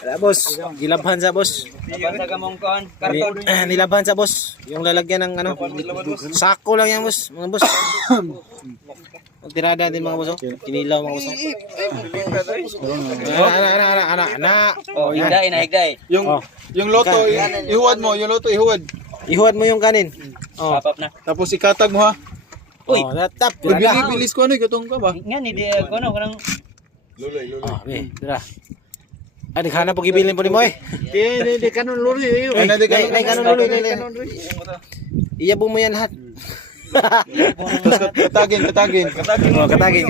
Wala boss, gilabhan sa boss. Nilabhan sa boss. Yung lalagyan ng ano, sako lang yan boss, mga boss. Tirada din mga boss. Kinilaw mga boss. Ana. Oh, higday. Yung loto, ihuwad mo, ihuwad. Ihuwad mo yung kanin. Oh. Papap na. Tapos ikatag mo ha. Uy, tap. Bilis ko ano, ikatong ka ba? Nga ni di ko no kanang Ah, tira. Ay, naghanap po gibilin po ni mo eh. Di kanon luloy. Nay kanon luloy. Iyabo mo yan lahat. Katagin. Oh, katagin.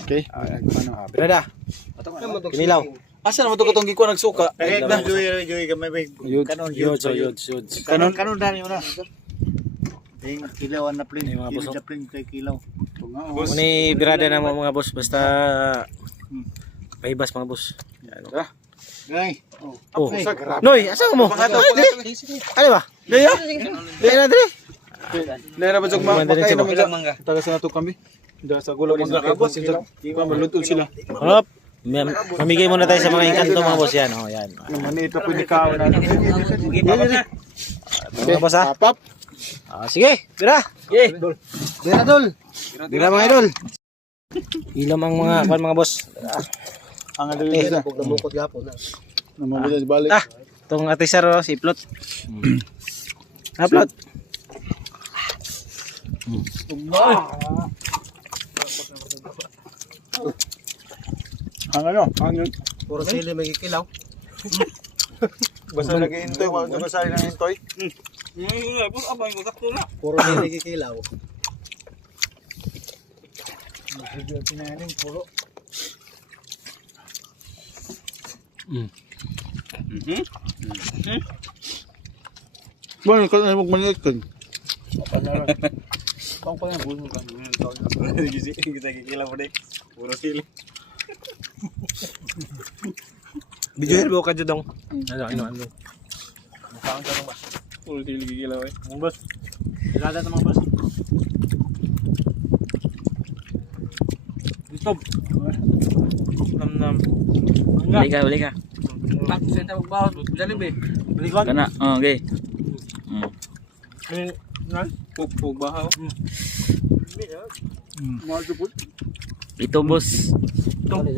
Okay. Brada. Kinilaw. Asa naman ito katong giko nagsuka? Joy gamay ba? Kanon dali mo na. Ting kilaw na plin. Mga boss. Plin kay kilaw. Muni birada na mo mga boss basta paibas mga boss. Yan. Gay. Oh. Noy, asa mo? Ano ba? Daya? Daya na dire. Nera ba jog makain Diretso ba? naman sa taga sa nato kami. Da sa gulo mangga kay boss sila. Malutod sila. Hop. Mamigay muna tayo sa mga engkanto mga boss yan. Oh, yan. Manita pwede ka na. Mga boss ha. Pap. Sige, bira. Bira dol. Bira mga idol. Ilam ang mga boss. Ang adili na. Namukot gapon na. Namabili balik. Itong ate Saro, si Plot. Plot. Ang ano? Ang Puro sili may kilaw. basta nag-intoy, wag ka sa ng intoy. Puro sili kilaw. Pinanin puro. Bueno, kung ano magmaliit ka. Pang pa yan bulo kan. Kita kilaw mo deh. Puro sili. Video helbo ka dyan dong. Ano. Pang ka ba? Puro sili kikilaw eh. Mga boss. Ilada ta mga boss. Stop. Nam. Uli ka. Pak saya tawag bawas Jollibee. Balikan. Kana. Oh, okay. Nan. Pug bahaw. Masupot. Ito boss. Punay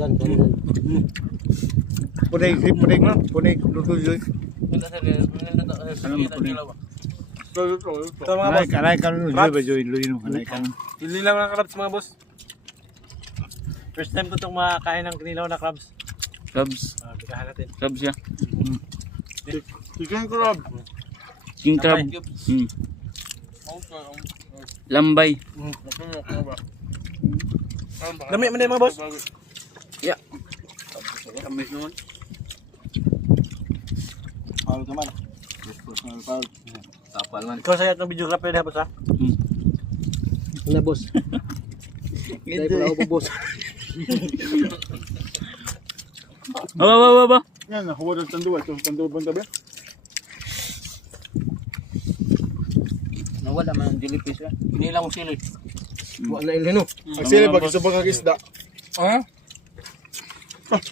lutuloy. Ito mga boss. Kanay kanon joy ba joy luino kanay kanon. Kinilaw na crabs mga boss. First time ko itong makakain ng kinilaw na crabs. Crabs. Bikahan natin. Crabs ya. Chicken crab. King crab. Lambay. Lami man din mga boss. Ya. Kamis naman. Paul ka man. Paul. Tapal man. Ikaw sa'yo itong videographer na boss ha? Wala boss. Dai pala ako boss. Ba. Yan, nakuha ng tanduwa. Ito, tanduwa bang tabi? Nawala man ang jellyfish ya. Inilang sili. Wala ilino. Ang sili, pag isubang ang isda.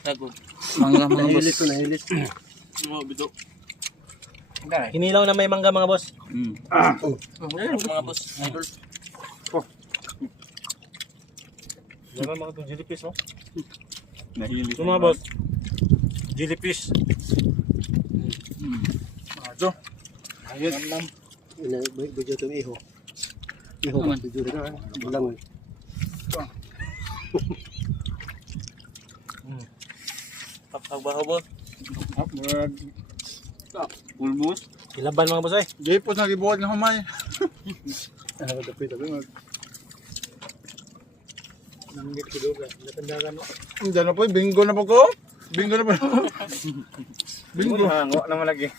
Tago. Mangga mga boss. Nahilis. Kinilaw na may mangga mga boss. Mga boss. Idol. Diba mga itong jellyfish no? Nahili. Ito mga boss. Jellyfish. Ito. Ayun. Ina budyo tong iho. Iho Naman. budyo na. Bulangon. Pagbaho boss. Pulbus. Kilaban mga boss ay. Di po nagibuhat ng humay. Ano ka pito mo? Nanggit ko doga. Natandagan mo. Diyan na po, bingo na po ko. Bingo na po. Bingo. Hango naman lagi.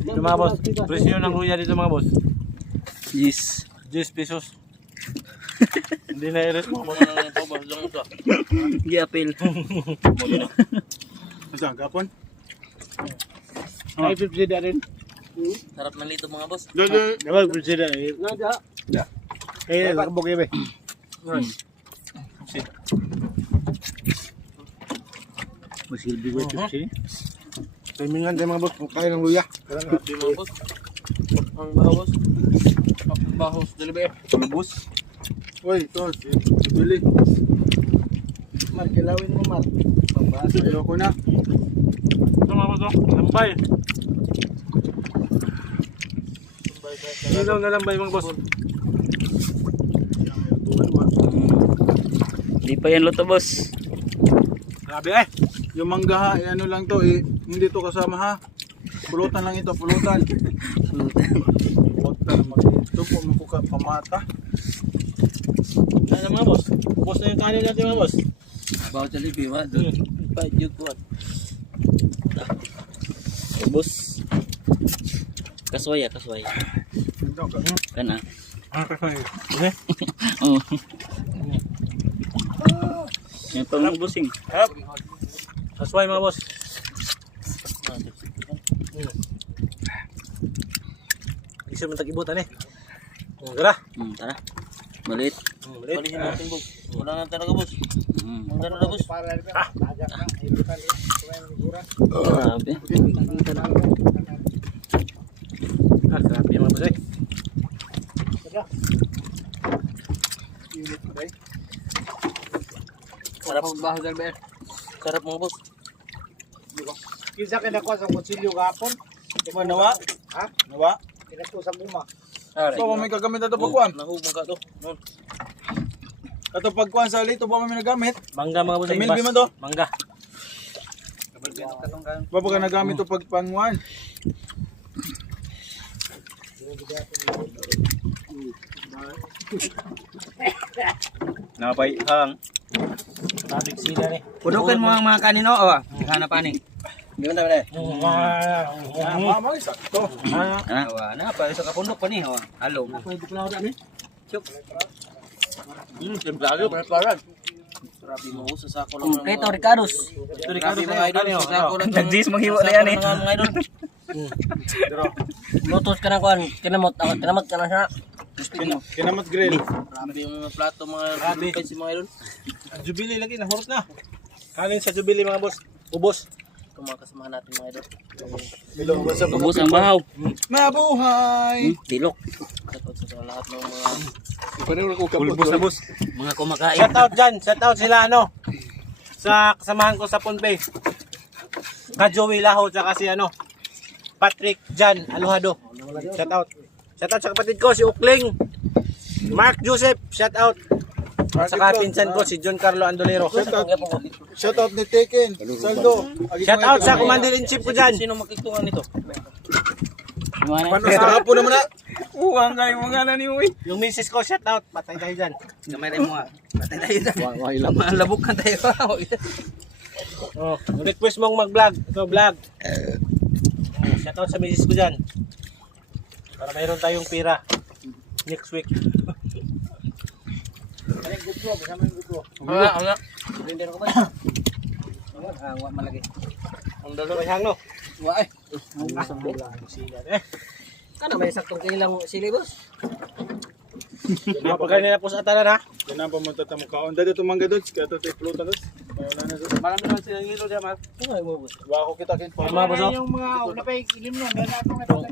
Ito mga boss. Presyo ng luya dito mga boss. Yes. 10 pesos. Hindi na i-rest mo. Gi-apil. Saan, kapon? Ay presida rin. Sarap man lito mga boss. Dapat presida. Nada. Eh takbo kayo be. Masilbi ko chips eh. Timingan tayo mga boss. Kaya ng luya. Grabe mga boss. Ang baho boss. Ang baho. Dalabi eh. Boss. Uy, ito. Bili. Mar, kilawin mo Mar. Ayoko na. Ito mga boss. Lambay. Ilaw na lambay mga boss. Hindi pa yan luto boss. Grabe eh. Yung mangga ha, ano lang to eh. Hindi to kasama ha. Pulutan lang ito, pulutan. Pulutan. Ito po, makuka pamata. Ano mga boss? Ubos na yung kanin natin mga boss. Baho Jollibee wa. Pa jud ko. Boss. Kasway ya, kasway. Ito, Kana. Ah, kasi. Oh. Yan pa mga bossing. Kasway mga boss. Isa man tag-ibutan eh. Gara. Tara. Malit. Ulit. Palihin natin boss. Wala na talaga boss. Ang gano'n na boss. Grabe. Ah, grabe mga boss eh. Sarap ang baho Jollibee. Sarap mga boss. Kinsa kinako sa kutsilyo gapon? Diba, nawa? Ha? Nawa? Kinako sa guma. Ito ba may kagamit na ito pagkuhan? Nahubong ka to. Ito pagkuhan sa lito ba may nagamit? Mangga mga boss eh. Kamil, di man to? Mangga. Ba ka nagamit ito pagpanguhan? Napay hang. Tabig sila eh. Pudukan mo ang mga kanino. Oh, hanap ani. Di ba tayo? Mama, sakto. Na pa sa kapundok pa ni. Halo. Templado, preparan. Grabe mo sa sako lang. Kay Ricardo's. Ito Ricardo Mga idol sa sako lang. Nag-dis manghiwa na yan eh. Mga idol. Lutos ka na kuan, kinamot ka na siya. Kinamat grill. Grabe yung mga plato mga si mga idol. Jubilee lagi, nahurot na. Kanin sa Jubilee mga boss. Ubos. Kumakasamahan natin mga idol. Ubus ang bahaw. Mabuhay! Tilok. Sa lahat ng mga Pulbos na boss. mga kumakain. Shout out dyan. Shout out sila ano. Sa kasamahan ko sa Ponpe. Ka Joey Laho tsaka si ano. Patrick Jan Aluhado. Shout out. Shout out sa kapatid ko si Ukling. Mark Joseph. Shout out. Saka pinsan ko si John Carlo Andolero. Shout out ni Tekken. Saldo. Shout out sa Commander in Chief ko dyan. Sino makiktungan nito? Paano sa kapo naman na? Uwang kayo mga na ni Uy. Yung misis ko shout out. Patay tayo dyan. Gamay tayo mo ha. Patay tayo dyan. Labukan tayo. Oh, request mong mag-vlog. Ito vlog. Shout out sa misis ko dyan. Para mayroon tayong pira. Next week. Wala. Ang dalo hang no. Wala. Kana may saktong kilang sili boss. Napagay na po sa atanan ha. Kailangan pa mo tatamo kaon. Dito tumangga doon. Kaya ito tayo pulutan doon. Wala na doon. Marami naman silang hilo dyan, Mark. Ay mo boss. Wako kita kin pa. Mga boss, oh. Yung mga napay ilim nun,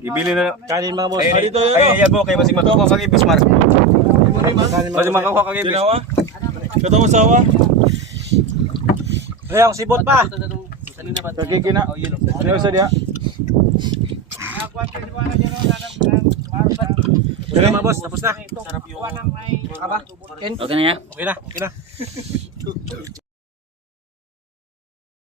Ibili na. Kanin mga boss. Ay, dito yun. Ay, yan mo kay masing makakuha kang ibis Mar. Kanin mga Masing boss. makakuha kang ibis. Ginawa? Katong sawa? Ayang sibot pa. Kagigina. Ano sa dia? Okay mga boss, tapos na. Sarap yung... Aba, Ken. Okay na ya? Okay na, okay na.